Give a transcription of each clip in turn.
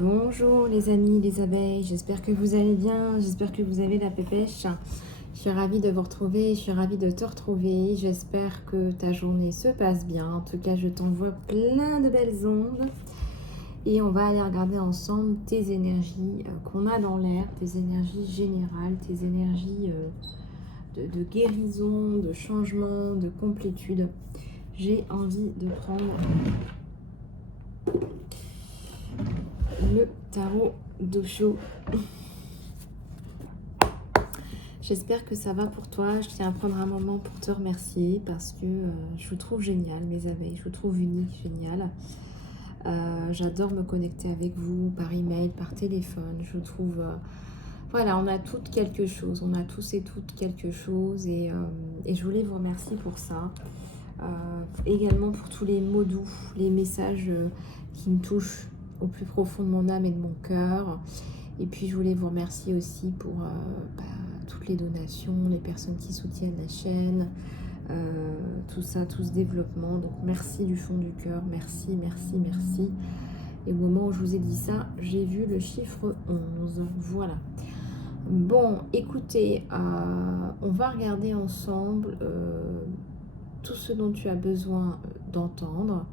Bonjour les amis, les abeilles, j'espère que vous allez bien, j'espère que vous avez la pépèche. Je suis ravie de vous retrouver, je suis ravie de te retrouver, j'espère que ta journée se passe bien. En tout cas, je t'envoie plein de belles ondes et on va aller regarder ensemble tes énergies qu'on a dans l'air, tes énergies générales, tes énergies de guérison, de changement, de complétude. J'ai envie de prendre le tarot d'Osho. J'espère que ça va pour toi. Je tiens à prendre un moment pour te remercier parce que je vous trouve génial, mes abeilles. Je vous trouve unique, génial. J'adore me connecter avec vous par email, par téléphone. Je vous trouve... voilà, on a toutes quelque chose. On a tous et toutes quelque chose. Et je voulais vous remercier pour ça. Également pour tous les mots doux, les messages qui me touchent au plus profond de mon âme et de mon cœur. Et puis je voulais vous remercier aussi pour toutes les donations, les personnes qui soutiennent la chaîne, tout ça, tout ce développement. Donc merci du fond du cœur, merci, merci, merci. Et au moment où je vous ai dit ça, j'ai vu le chiffre 11. Voilà. Bon, écoutez, on va regarder ensemble tout ce dont tu as besoin d'entendre.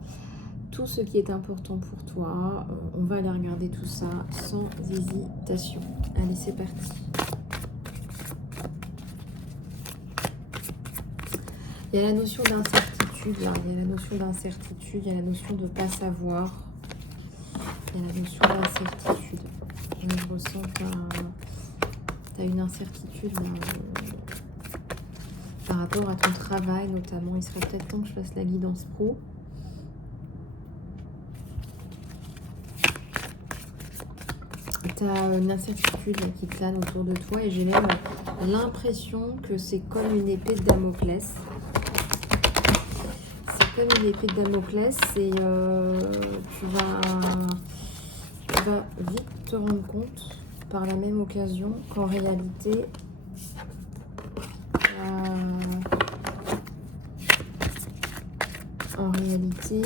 Tout ce qui est important pour toi, on va aller regarder tout ça sans hésitation. Allez, c'est parti. Il y a la notion d'incertitude, là. Il y a la notion d'incertitude, il y a la notion de ne pas savoir. Il y a la notion d'incertitude. Je ressens que tu as une incertitude là, par rapport à ton travail notamment. Il serait peut-être temps que je fasse la guidance pro. Tu as une incertitude qui plane autour de toi et j'ai même l'impression que c'est comme une épée de Damoclès. C'est comme une épée de Damoclès et tu vas vite te rendre compte par la même occasion qu'en réalité, En réalité,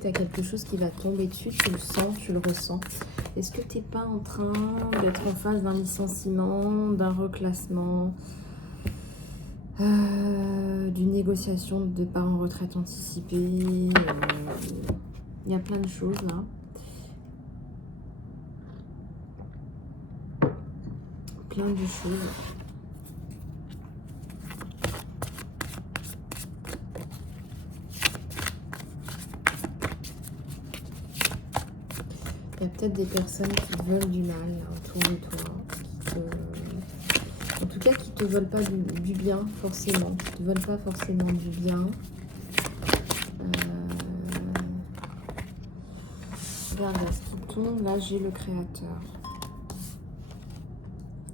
tu as quelque chose qui va tomber dessus, tu le sens, tu le ressens. Est-ce que tu n'es pas en train d'être en face d'un licenciement, d'un reclassement, d'une négociation de départ en retraite anticipée? Il y a plein de choses là. Plein de choses. Il y a peut-être des personnes qui te veulent du mal là, autour de toi, en tout cas qui te veulent pas du bien forcément, qui te veulent pas forcément du bien. Regarde là, ce qui tombe, là j'ai le créateur.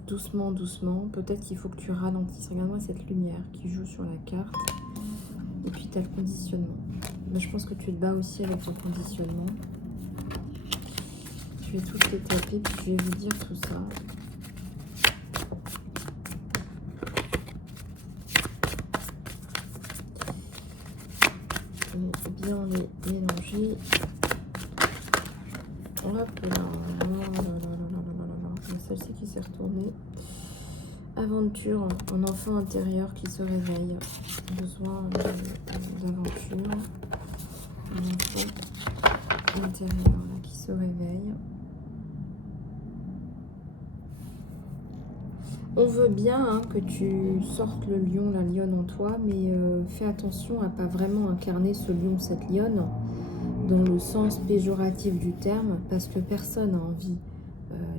Doucement, doucement, peut-être qu'il faut que tu ralentisses. Regarde-moi cette lumière qui joue sur la carte. Et puis tu as le conditionnement. Mais je pense que tu te bats aussi avec ton conditionnement. Je vais toutes les taper, puis je vais vous dire tout ça. Je vais bien les mélanger. Hop là. Celle-ci qui s'est retournée. Aventure, un enfant intérieur qui se réveille. Besoin d'aventure. Un enfant intérieur là, qui se réveille. On veut bien que tu sortes le lion, la lionne en toi, mais fais attention à pas vraiment incarner ce lion, cette lionne, dans le sens péjoratif du terme, parce que personne n'a envie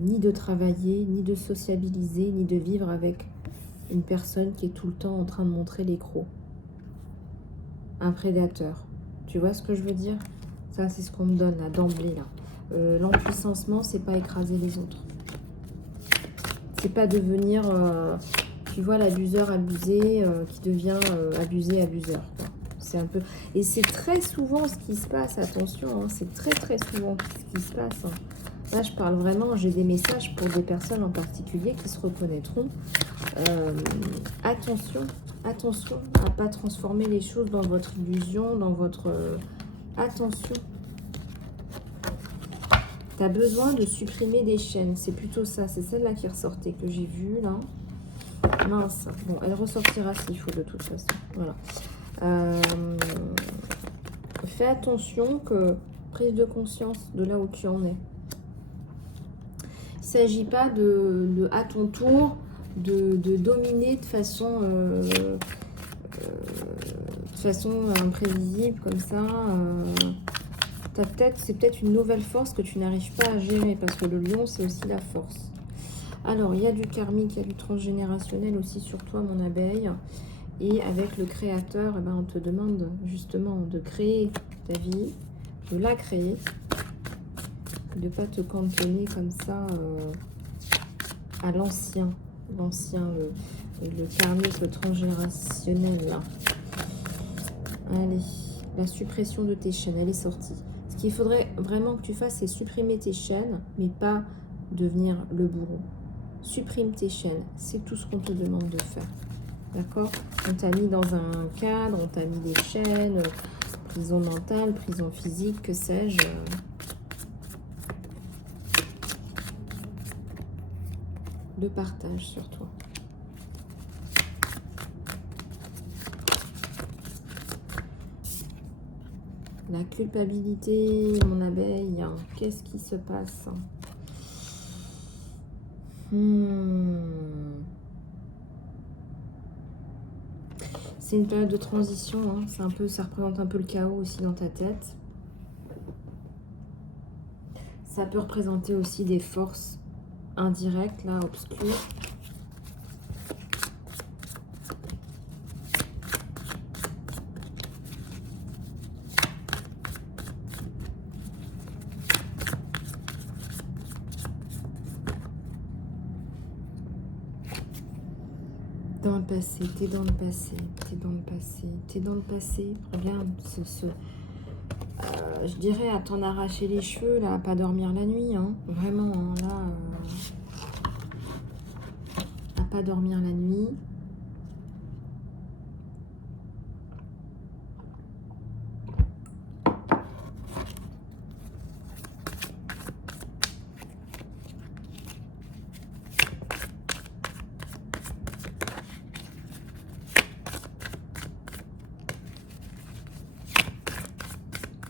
ni de travailler, ni de sociabiliser, ni de vivre avec une personne qui est tout le temps en train de montrer les crocs. Un prédateur. Tu vois ce que je veux dire? Ça, c'est ce qu'on me donne là, d'emblée là. L'empuissancement, c'est pas écraser les autres. C'est pas devenir, tu vois, l'abuseur abusé qui devient abusé abuseur. C'est un peu, et c'est très souvent ce qui se passe. Attention, hein, c'est très très souvent ce qui se passe. Hein. Là, je parle vraiment, j'ai des messages pour des personnes en particulier qui se reconnaîtront. Attention, attention à ne pas transformer les choses dans votre illusion, dans votre... attention. Tu as besoin de supprimer des chaînes. C'est plutôt ça. C'est celle-là qui ressortait que j'ai vue, là. Mince. Bon, elle ressortira s'il faut, de toute façon. Voilà. Fais attention que... Prise de conscience de là où tu en es. Il ne s'agit pas à ton tour de dominer de façon imprévisible comme ça. C'est peut-être une nouvelle force que tu n'arrives pas à gérer, parce que le lion, c'est aussi la force. Alors, il y a du karmique, il y a du transgénérationnel aussi sur toi, mon abeille. Et avec le créateur, eh ben, on te demande justement de créer ta vie, de la créer, de ne pas te cantonner comme ça à l'ancien, le karmique, le transgénérationnel. Là. Allez, la suppression de tes chaînes, elle est sortie. Ce qu'il faudrait vraiment que tu fasses, c'est supprimer tes chaînes, mais pas devenir le bourreau. Supprime tes chaînes, c'est tout ce qu'on te demande de faire. D'accord? On t'a mis dans un cadre, on t'a mis des chaînes, prison mentale, prison physique, que sais-je. De partage sur toi. La culpabilité, mon abeille, qu'est-ce qui se passe? C'est une période de transition, hein. Ça représente un peu le chaos aussi dans ta tête. Ça peut représenter aussi des forces indirectes, là, obscures. Dans le passé, t'es dans le passé, t'es dans le passé, t'es dans le passé. Regarde, je dirais à t'en arracher les cheveux, là, à pas dormir la nuit, hein. Vraiment, hein, là, à pas dormir la nuit.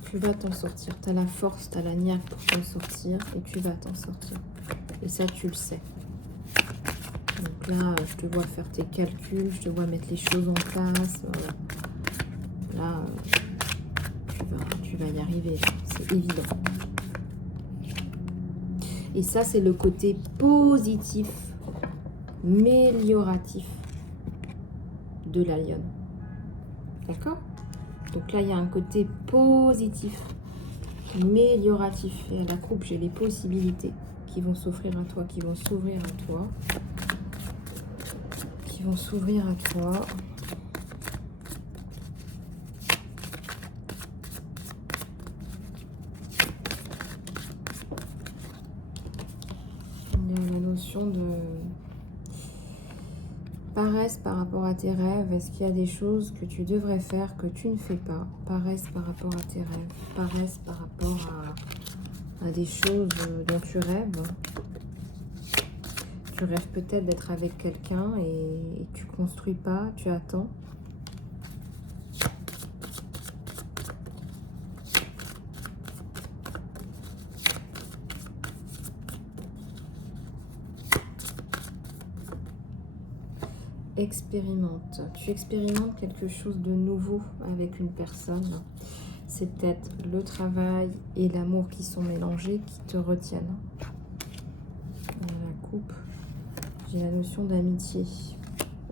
Tu vas t'en sortir. Tu as la force, tu as la niaque pour t'en sortir et tu vas t'en sortir. Et ça, tu le sais. Donc là, je te vois faire tes calculs, je te vois mettre les choses en place. Là, tu vas y arriver. C'est évident. Et ça, c'est le côté positif, amélioratif de la lionne. D'accord ? Donc là, il y a un côté positif, amélioratif. Et à la coupe, j'ai les possibilités qui vont s'offrir à toi, qui vont s'ouvrir à toi. Qui vont s'ouvrir à toi. Il y a la notion de paresse par rapport à tes rêves. Est-ce qu'il y a des choses que tu devrais faire que tu ne fais pas? Paresse par rapport à tes rêves. Paresse par rapport à des choses dont tu rêves. Tu rêves peut-être d'être avec quelqu'un et tu construis pas, tu attends. Expérimente. Tu expérimentes quelque chose de nouveau avec une personne. C'est peut-être le travail et l'amour qui sont mélangés qui te retiennent. La coupe. J'ai la notion d'amitié.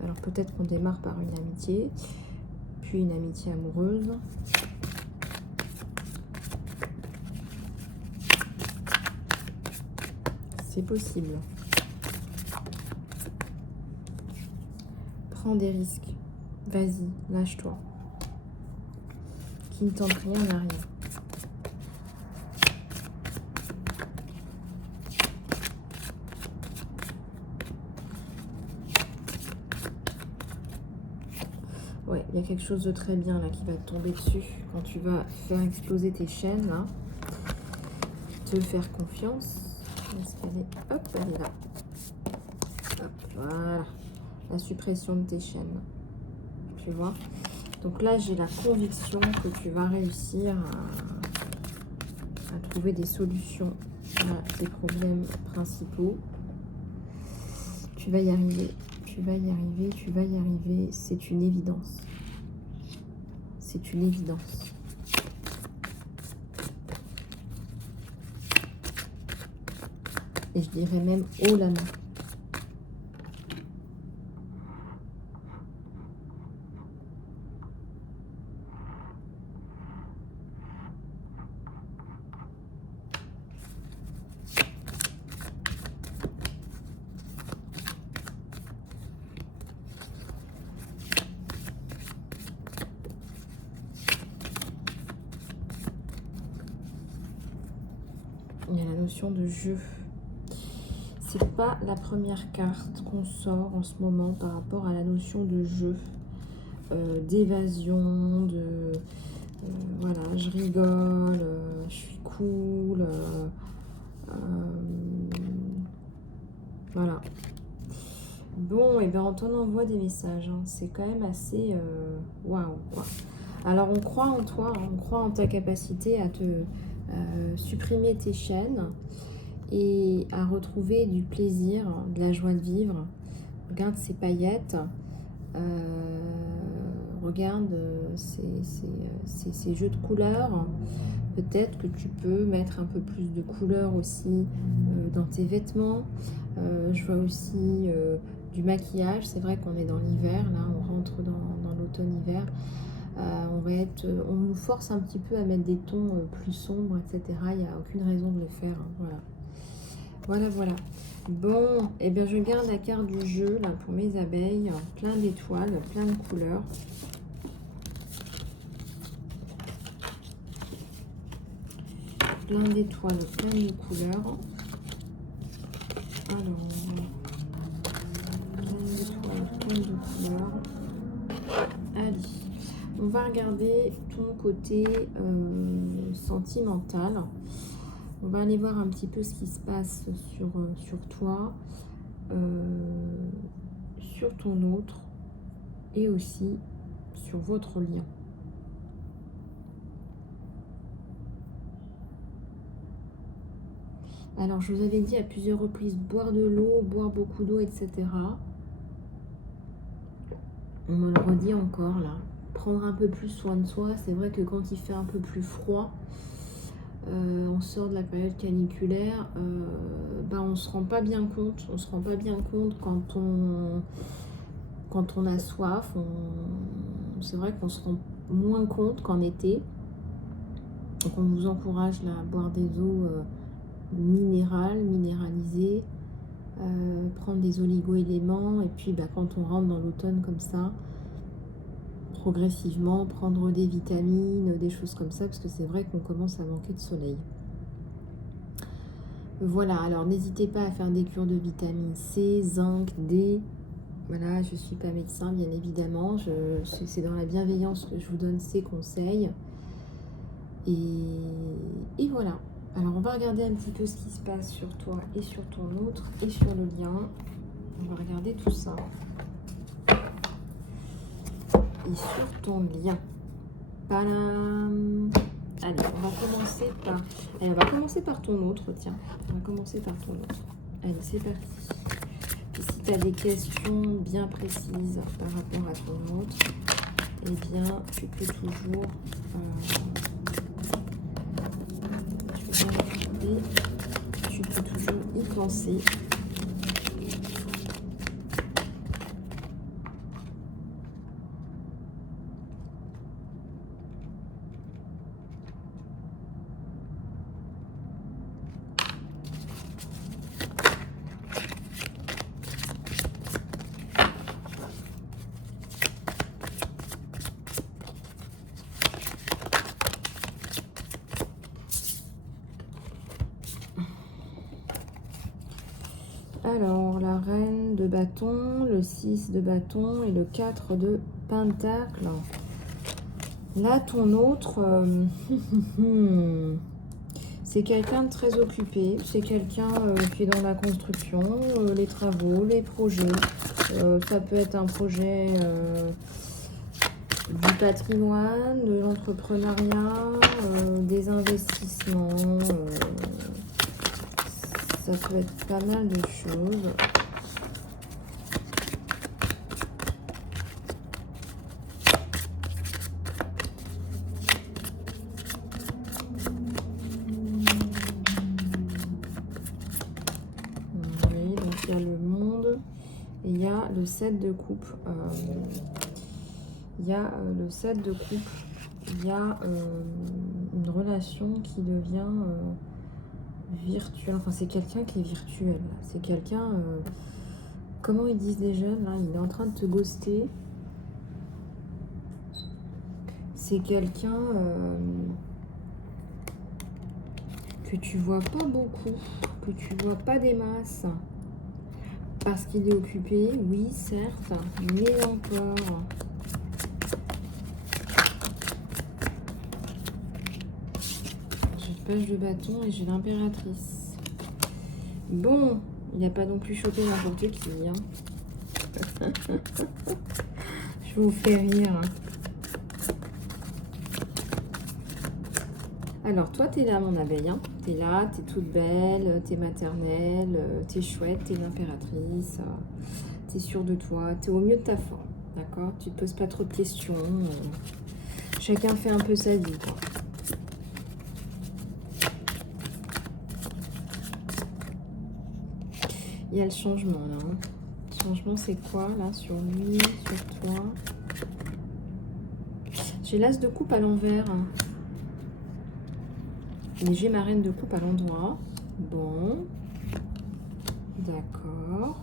Alors peut-être qu'on démarre par une amitié, puis une amitié amoureuse. C'est possible. Prends des risques. Vas-y, lâche-toi. Qui ne tente rien n'a rien. Ouais, il y a quelque chose de très bien là qui va te tomber dessus quand tu vas faire exploser tes chaînes là. Te faire confiance. Est-ce qu'elle est... Hop, elle est là. Hop, voilà. La suppression de tes chaînes. Tu vois? Donc là, j'ai la conviction que tu vas réussir à trouver des solutions à tes problèmes principaux. Tu vas y arriver. Tu vas y arriver, tu vas y arriver. C'est une évidence. C'est une évidence. Et je dirais même haut la main. Il y a la notion de jeu. C'est pas la première carte qu'on sort en ce moment par rapport à la notion de jeu, d'évasion, de voilà, je rigole, je suis cool, voilà. Bon, et bien on t'en envoie des messages, hein. C'est quand même assez waouh. Alors on croit en toi, hein, on croit en ta capacité à te supprimer tes chaînes et à retrouver du plaisir, de la joie de vivre. Regarde ces paillettes, regarde ces jeux de couleurs. Peut-être que tu peux mettre un peu plus de couleurs aussi dans tes vêtements. Je vois aussi du maquillage. C'est vrai qu'on est dans l'hiver, là, on rentre dans l'automne-hiver. On nous force un petit peu à mettre des tons plus sombres, etc. Il n'y a aucune raison de le faire, hein, voilà. Voilà. Bon, et bien je garde la carte du jeu là pour mes abeilles, plein d'étoiles, plein de couleurs. Plein d'étoiles, plein de couleurs. Alors, plein d'étoiles, plein de couleurs. Allez, on va regarder ton côté sentimental. On va aller voir un petit peu ce qui se passe sur toi, sur ton autre et aussi sur votre lien. Alors, je vous avais dit à plusieurs reprises, boire de l'eau, boire beaucoup d'eau, etc. On me le redit encore là. Prendre un peu plus soin de soi. C'est vrai que quand il fait un peu plus froid, on sort de la période caniculaire, on se rend pas bien compte. On se rend pas bien compte quand on a soif. C'est vrai qu'on se rend moins compte qu'en été. Donc on vous encourage là, à boire des eaux minéralisées, prendre des oligo-éléments, et puis quand on rentre dans l'automne comme ça, progressivement prendre des vitamines, des choses comme ça, parce que c'est vrai qu'on commence à manquer de soleil. Voilà, alors n'hésitez pas à faire des cures de vitamine C, zinc, D. Voilà, je ne suis pas médecin, bien évidemment. C'est dans la bienveillance que je vous donne ces conseils. Et voilà. Alors, on va regarder un petit peu ce qui se passe sur toi et sur ton autre et sur le lien. On va regarder tout ça. Et sur ton lien. Padam. Allez, on va commencer par ton autre, tiens. On va commencer par ton autre. Allez, c'est parti. Et si tu as des questions bien précises par rapport à ton autre, eh bien, tu peux toujours y penser. bâton, le 6 de bâton et le 4 de pentacle. Là, ton autre, c'est quelqu'un de très occupé. C'est quelqu'un qui est dans la construction, les travaux, les projets. Ça peut être un projet du patrimoine, de l'entrepreneuriat, des investissements. Ça peut être pas mal de choses. Oui, donc il y a le monde et il y a le 7 de coupe. Il y a le 7 de coupe. Il y a une relation qui devient virtuelle. Enfin, c'est quelqu'un qui est virtuel. C'est quelqu'un... comment ils disent les jeunes, là, il est en train de te ghoster. C'est quelqu'un que tu vois pas beaucoup, que tu vois pas des masses. Parce qu'il est occupé, oui, certes, mais encore... J'ai le page de bâton et j'ai l'impératrice. Bon, il n'a pas non plus chopé n'importe qui. Hein. Je vous fais rire. Alors, toi, tu es là, mon abeille. Hein. Tu es là, tu es toute belle, tu es maternelle, tu es chouette, tu es l'impératrice. Tu es sûre de toi, tu es au mieux de ta forme. D'accord? Tu te poses pas trop de questions. Chacun fait un peu sa vie. Quoi. Il y a le changement là. Hein. Le changement, c'est quoi là sur lui, sur toi? J'ai l'as de coupe à l'envers. Hein. Et j'ai ma reine de coupe à l'endroit. Bon. D'accord.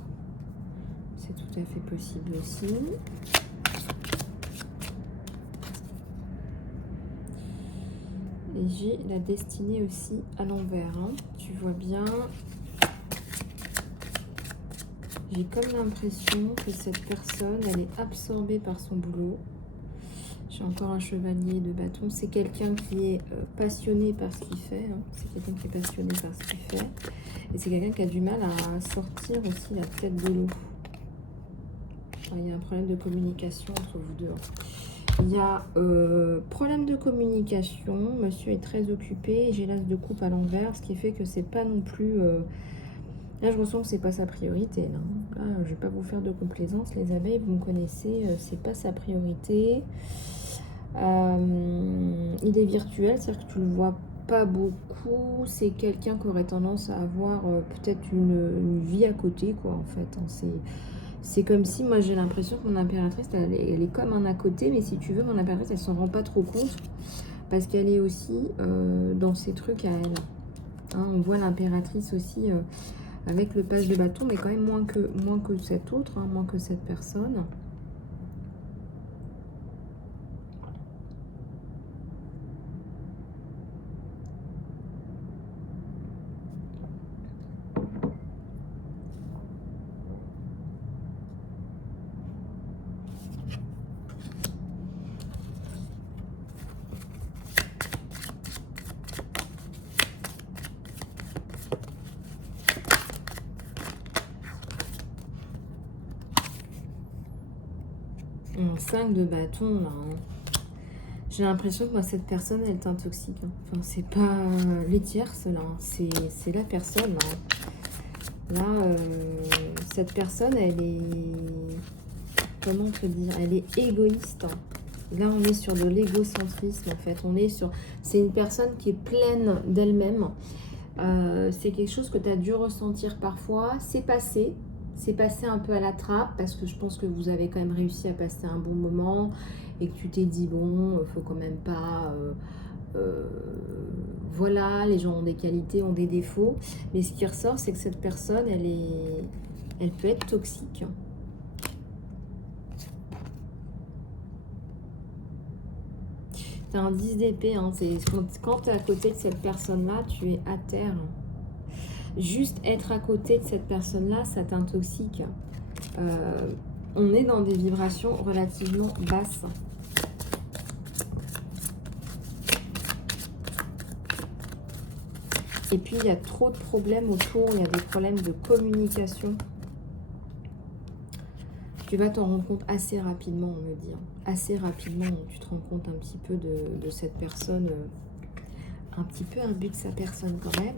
C'est tout à fait possible aussi. Et j'ai la destinée aussi à l'envers. Hein. Tu vois bien. J'ai comme l'impression que cette personne, elle est absorbée par son boulot. J'ai encore un chevalier de bâton. C'est quelqu'un qui est passionné par ce qu'il fait. Hein. C'est quelqu'un qui est passionné par ce qu'il fait. Et c'est quelqu'un qui a du mal à sortir aussi la tête de l'eau. Il y a un problème de communication entre vous deux. Il y a problème de communication. Monsieur est très occupé. J'ai l'as de coupe à l'envers. Ce qui fait que c'est pas non plus... Là, je ressens que c'est pas sa priorité. Là, je vais pas vous faire de complaisance. Les abeilles, vous me connaissez, c'est pas sa priorité. Il est virtuel, c'est-à-dire que tu le vois pas beaucoup. C'est quelqu'un qui aurait tendance à avoir peut-être une vie à côté, quoi, en fait. Hein. C'est comme si, moi, j'ai l'impression que mon impératrice, elle est comme un à côté, mais si tu veux, mon impératrice, elle s'en rend pas trop compte parce qu'elle est aussi dans ses trucs à elle. Hein, on voit l'impératrice aussi avec le page de bâton, mais quand même moins que cette autre, hein, moins que cette personne. Un 5 de bâton, là. Hein. J'ai l'impression que moi, cette personne, elle est intoxique. Hein. Enfin, c'est pas les tierces, là. Hein. C'est la personne, là. Là, cette personne, elle est... Comment te dire? Elle est égoïste. Hein. Là, on est sur de l'égocentrisme, en fait. On est sur... C'est une personne qui est pleine d'elle-même. C'est quelque chose que tu as dû ressentir parfois. C'est passé un peu à la trappe parce que je pense que vous avez quand même réussi à passer un bon moment et que tu t'es dit, bon, faut quand même pas... voilà, les gens ont des qualités, ont des défauts. Mais ce qui ressort, c'est que cette personne, elle peut être toxique. C'est un 10 d'épée, hein. Quand tu es à côté de cette personne-là, tu es à terre. Juste être à côté de cette personne-là, ça t'intoxique. On est dans des vibrations relativement basses. Et puis, il y a trop de problèmes autour. Il y a des problèmes de communication. Tu vas t'en rendre compte assez rapidement, on me dit. Assez rapidement, tu te rends compte un petit peu de cette personne. Un petit peu imbu de sa personne quand même.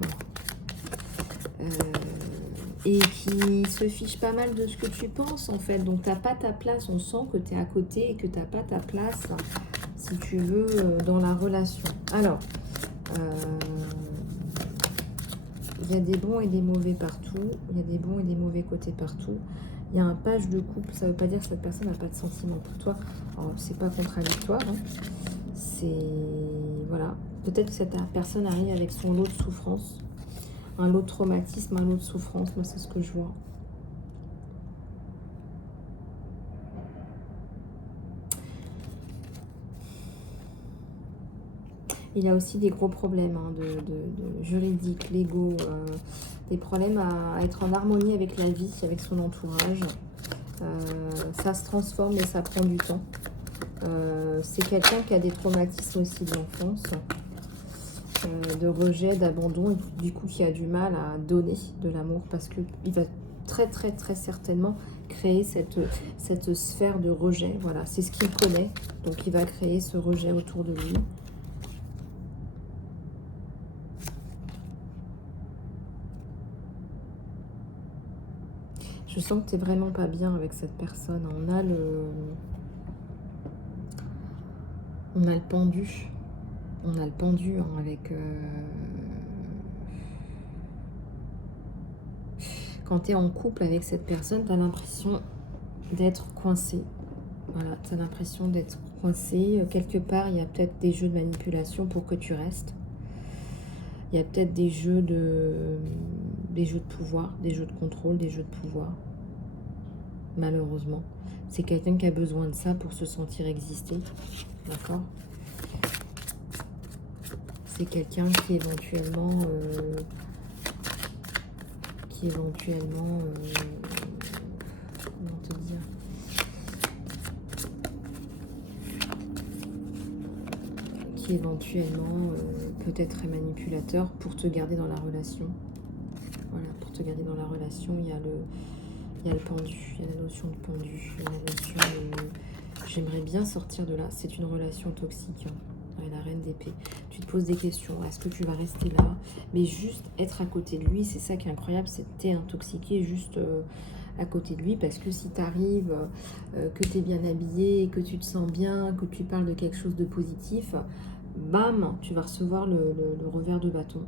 Et qui se fiche pas mal de ce que tu penses, en fait. Donc, tu n'as pas ta place. On sent que tu es à côté et que tu n'as pas ta place, si tu veux, dans la relation. Alors... il y a des bons et des mauvais partout. Il y a des bons et des mauvais côtés partout. Il y a un page de couple. Ça ne veut pas dire que cette personne n'a pas de sentiments pour toi. Alors, c'est pas contradictoire. Hein. C'est... Voilà. Peut-être que cette personne arrive avec son lot de souffrance. Un lot de traumatisme, un lot de souffrance. Moi, c'est ce que je vois. Il y a aussi des gros problèmes hein, de juridiques, légaux, des problèmes à être en harmonie avec la vie, avec son entourage. Ça se transforme et ça prend du temps. C'est quelqu'un qui a des traumatismes aussi de l'enfance, de rejet, d'abandon, et du coup qui a du mal à donner de l'amour parce qu'il va très certainement créer cette sphère de rejet. Voilà, c'est ce qu'il connaît, donc il va créer ce rejet autour de lui. Je sens que tu n'es vraiment pas bien avec cette personne. On a le pendu. On a le pendu hein, avec... Quand tu es en couple avec cette personne, tu as l'impression d'être coincé. Voilà, tu as l'impression d'être coincé. Quelque part, il y a peut-être des jeux de manipulation pour que tu restes. Il y a peut-être des jeux de pouvoir, des jeux de contrôle, des jeux de pouvoir. Malheureusement. C'est quelqu'un qui a besoin de ça pour se sentir exister. D'accord ? C'est quelqu'un qui éventuellement... comment te dire ? Qui éventuellement peut-être est manipulateur pour te garder dans la relation. Voilà, pour te garder dans la relation, il y a le pendu, il y a la notion de pendu, il y a la notion de... J'aimerais bien sortir de là, c'est une relation toxique, hein. La reine d'épée. Tu te poses des questions, est-ce que tu vas rester là? Mais juste être à côté de lui, c'est ça qui est incroyable, c'est que tu es intoxiqué juste à côté de lui, parce que si tu arrives, que tu es bien habillé, que tu te sens bien, que tu parles de quelque chose de positif, bam, tu vas recevoir le revers de bâton.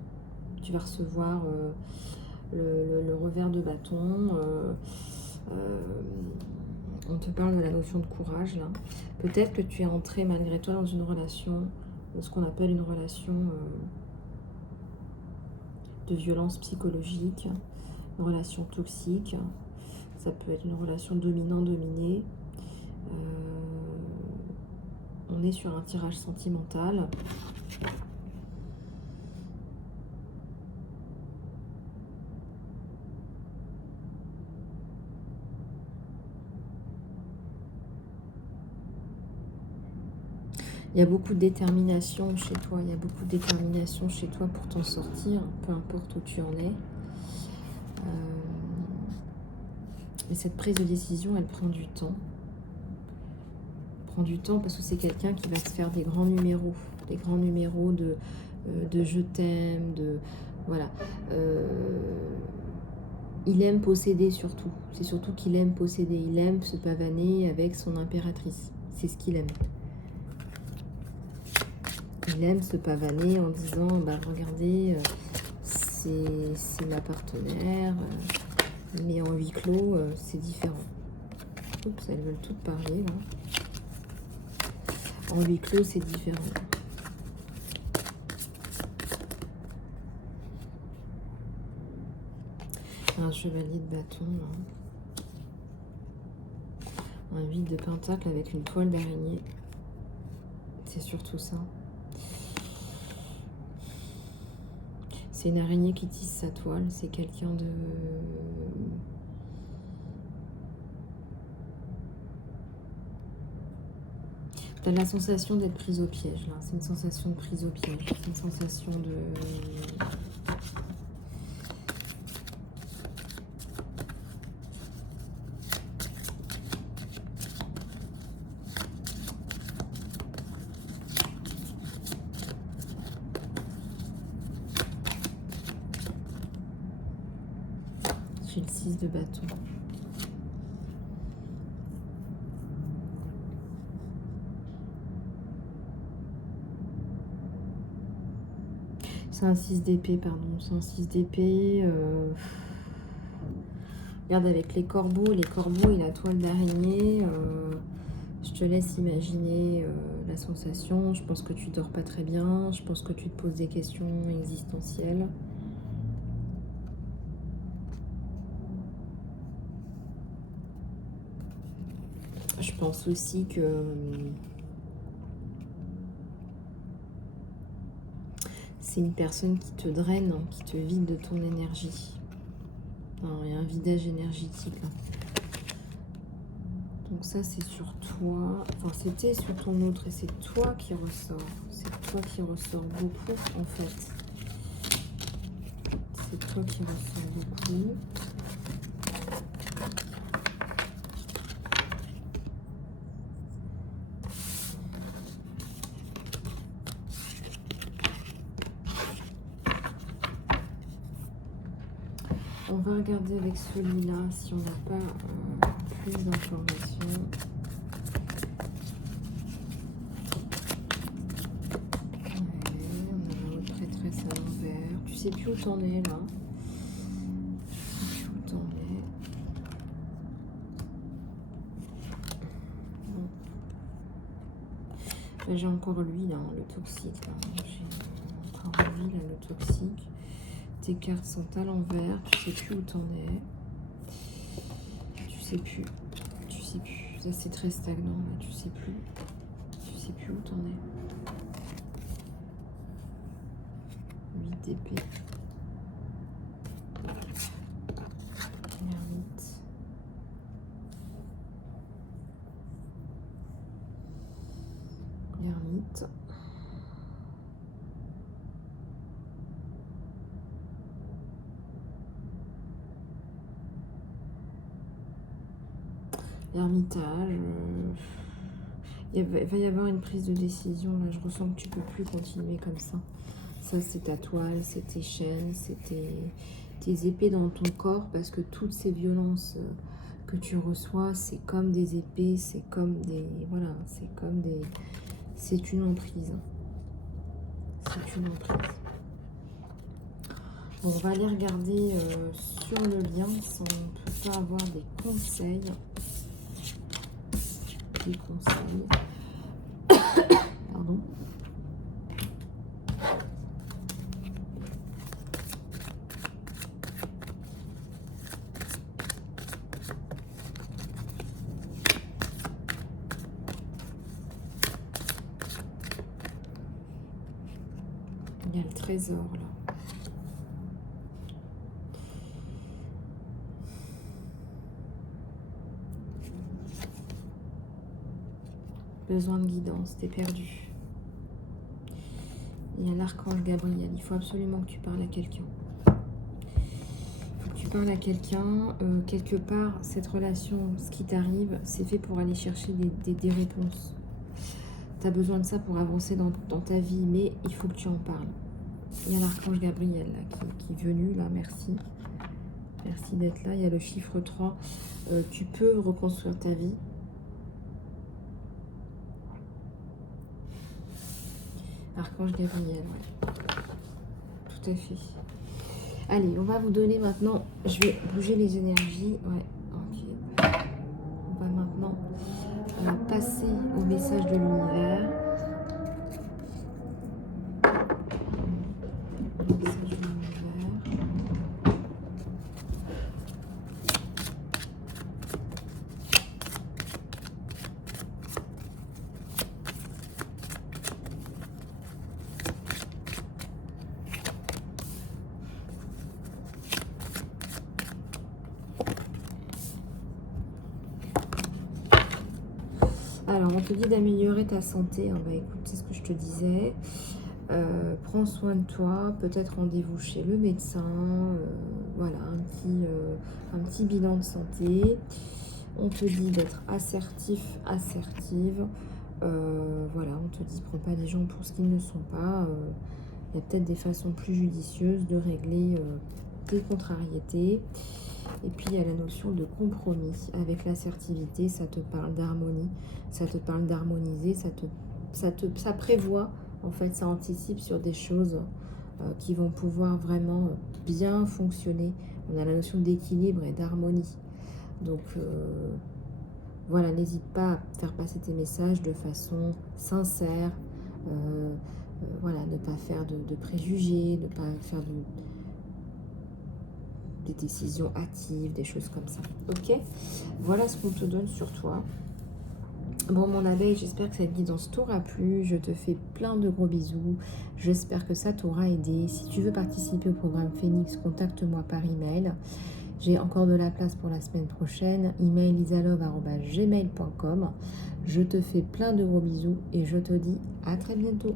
Tu vas recevoir le revers de bâton. On te parle de la notion de courage, là. Peut-être que tu es entré malgré toi dans une relation, ce qu'on appelle une relation de violence psychologique, une relation toxique. Ça peut être une relation dominant-dominé. On est sur un tirage sentimental. Il y a beaucoup de détermination chez toi. Il y a beaucoup de détermination chez toi pour t'en sortir, peu importe où tu en es. Et cette prise de décision, elle prend du temps. Elle prend du temps parce que c'est quelqu'un qui va se faire des grands numéros. Des grands numéros de je t'aime, de... Voilà. Il aime posséder surtout. C'est surtout qu'il aime posséder. Il aime se pavaner avec son impératrice. C'est ce qu'il aime. Il aime se pavaner en disant, bah regardez, c'est ma partenaire, mais en huis clos, c'est différent. Oups, elles veulent toutes parler, là. En huis clos, c'est différent. Un chevalier de bâton, là. Un vide de pentacle avec une toile d'araignée. C'est surtout ça. C'est une araignée qui tisse sa toile. C'est quelqu'un de... Tu as la sensation d'être prise au piège, là. C'est une sensation de prise au piège. C'est une sensation de... J'ai le 6 de bâton. C'est un 6 d'épée, pardon. C'est un 6 d'épée. Regarde avec les corbeaux et la toile d'araignée. Je te laisse imaginer la sensation. Je pense que tu dors pas très bien. Je pense que tu te poses des questions existentielles. Je pense aussi que c'est une personne qui te draine, qui te vide de ton énergie. Il y a un vidage énergétique là. Donc ça c'est sur toi. Enfin c'était sur ton autre et c'est toi qui ressort. C'est toi qui ressort beaucoup en fait. C'est toi qui ressort beaucoup. On va regarder avec celui-là si on n'a pas plus d'informations. Ouais, on a la haute prêtresse à l'envers. Tu sais plus où t'en es là. Tu sais plus où t'en es. Bon. J'ai encore lui là, le toxique. J'ai encore lui là, le toxique. Tes cartes sont à l'envers, tu sais plus où t'en es. Tu sais plus. Tu sais plus. Ça c'est très stagnant là, tu sais plus. Tu sais plus où t'en es. 8 d'épée. L'ermite. L'ermite. L'ermitage, il va y avoir une prise de décision. Là, je ressens que tu peux plus continuer comme ça. Ça, c'est ta toile, c'est tes chaînes, c'est tes épées dans ton corps. Parce que toutes ces violences que tu reçois, c'est comme des épées, c'est comme des... Voilà, c'est comme des... C'est une emprise. C'est une emprise. Bon, on va aller regarder sur le lien si on ne peut pas avoir des conseils. Des conseils. Pardon. Il y a le trésor là. Besoin de guidance, t'es perdu. Il y a l'archange Gabriel. Il faut absolument que tu parles à quelqu'un. Il faut que tu parles à quelqu'un. Quelque part, cette relation, ce qui t'arrive, c'est fait pour aller chercher des réponses. Tu as besoin de ça pour avancer dans ta vie, mais il faut que tu en parles. Il y a l'archange Gabriel là, qui est venu, là, merci. Merci d'être là. Il y a le chiffre 3. Tu peux reconstruire ta vie. Archange Gabriel, ouais. Tout à fait. Allez, on va vous donner maintenant... Je vais bouger les énergies. Ouais, ok. On va maintenant passer au message de l'univers. Message de l'univers. Alors, on te dit d'améliorer ta santé. Hein. Bah écoute, c'est ce que je te disais. Prends soin de toi, peut-être rendez-vous chez le médecin. Voilà, un petit bilan de santé. On te dit d'être assertif, assertive. Voilà, on te dit prends pas les gens pour ce qu'ils ne sont pas. Il y a peut-être des façons plus judicieuses de régler tes contrariétés. Et puis il y a la notion de compromis. Avec l'assertivité, ça te parle d'harmonie, ça te parle d'harmoniser, ça prévoit, en fait, ça anticipe sur des choses qui vont pouvoir vraiment bien fonctionner. On a la notion d'équilibre et d'harmonie. Donc voilà, n'hésite pas à faire passer tes messages de façon sincère. Voilà, ne pas faire de préjugés, ne pas faire des décisions hâtives, des choses comme ça. Ok, voilà ce qu'on te donne sur toi. Bon, mon abeille, j'espère que cette guidance t'aura plu. Je te fais plein de gros bisous. J'espère que ça t'aura aidé. Si tu veux participer au programme Phoenix, contacte-moi par email. J'ai encore de la place pour la semaine prochaine. Email isalove@gmail.com. Je te fais plein de gros bisous et je te dis à très bientôt.